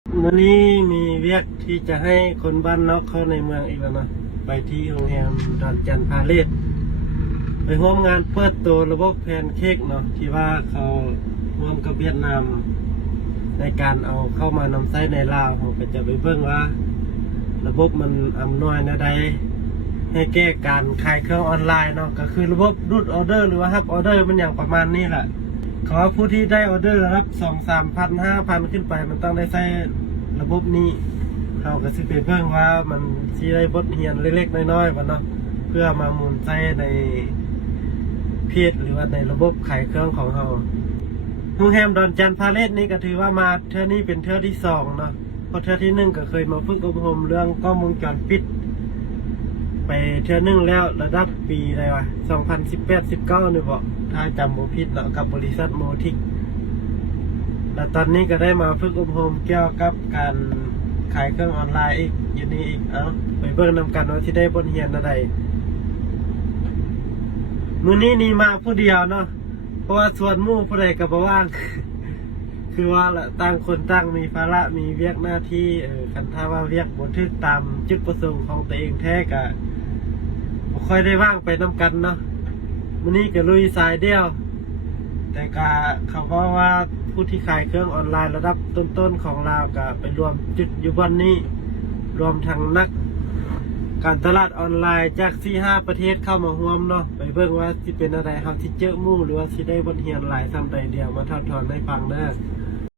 วันนี้มีเวียกที่จะให้คนบ้านนอกเข้าในเมืองอีกแล้วนะไปที่โรงแรมดอนจันทร์พาเลทไปร่วมงานเปิดตัวระบบแพนเค้กเนาะที่ว่าเขาร่วมกับเวียดนามในการเอาเข้ามานำใช้ในลาวเราก็จะไปเบิ่งว่า ระบบมันอำนวยในใดให้แก้การขายเครื่องออนไลน์เนาะก็คือระบบรูดออเดอร์หรือว่าฮับออเดอร์มันอย่างประมาณนี้แหละขอผู้ที่ได้ออเดอร์รับ2-3 พัน 5,000ขึ้นไปมันต้องได้ใช้ระบบนี้เราก็สิไปเบิ่งว่ามันสิได้บทเรียนเล็กๆน้อยๆว่าเนาะเพื่อมาหมุนใช้ในเพจหรือว่าในระบบขายเครื่องของเราโรงแรมดอนจันทร์พาเลทนี่ก็ถือว่ามาเทื่อนี้เป็นเทื่อที่2เนาะเพราะเทื่อที่1ก็เคยมาฝึกอบรมเรื่องกล้องวงจรปิดไปเทื่อนึงแล้วระดับปีอะไรวะ2018-19นี่บ่ถ้าจำบ่ผิดเนาะกับบริษัทโมทิกแล้วตอนนี้ก็ได้มาฝึกอบรมเกี่ยวกับการขายเครื่องออนไลน์อีกอยู่นี่อีกไปเบิ่งนำกันว่าที่ได้บทเรียนอะไรมื้อนี้นี่มาผู้เดียวเนาะเพราะว่าส่วนหมู่ผู้ใดก็บ่ว่าง คือว่าละต่างคนต่างมีภาระมีเวียกหน้าที่กันถ้าว่าเวียกบ่ถึกตามจุดประสงค์ของตัวเองแท้ก็บ่ค่อยได้ว่างไปนำกันเนาะมื้อนี้ก็ลุยสายเดียว แต่ก็เขาก็ว่าผู้ที่ขายเครื่องออนไลน์ระดับต้นๆของลาวก็ไปรวมจุดอยู่วันนี้รวมทั้งนักการตลาดออนไลน์จาก 4-5 ประเทศเข้ามาร่วมเนาะไปเบิ่งว่าสิเป็นอะไรเฮาสิเจอหมู่หรือว่าสิได้บทเรียนหลายซ้ำใดเดียวมาถ่ายทอดให้ฟังเด้อ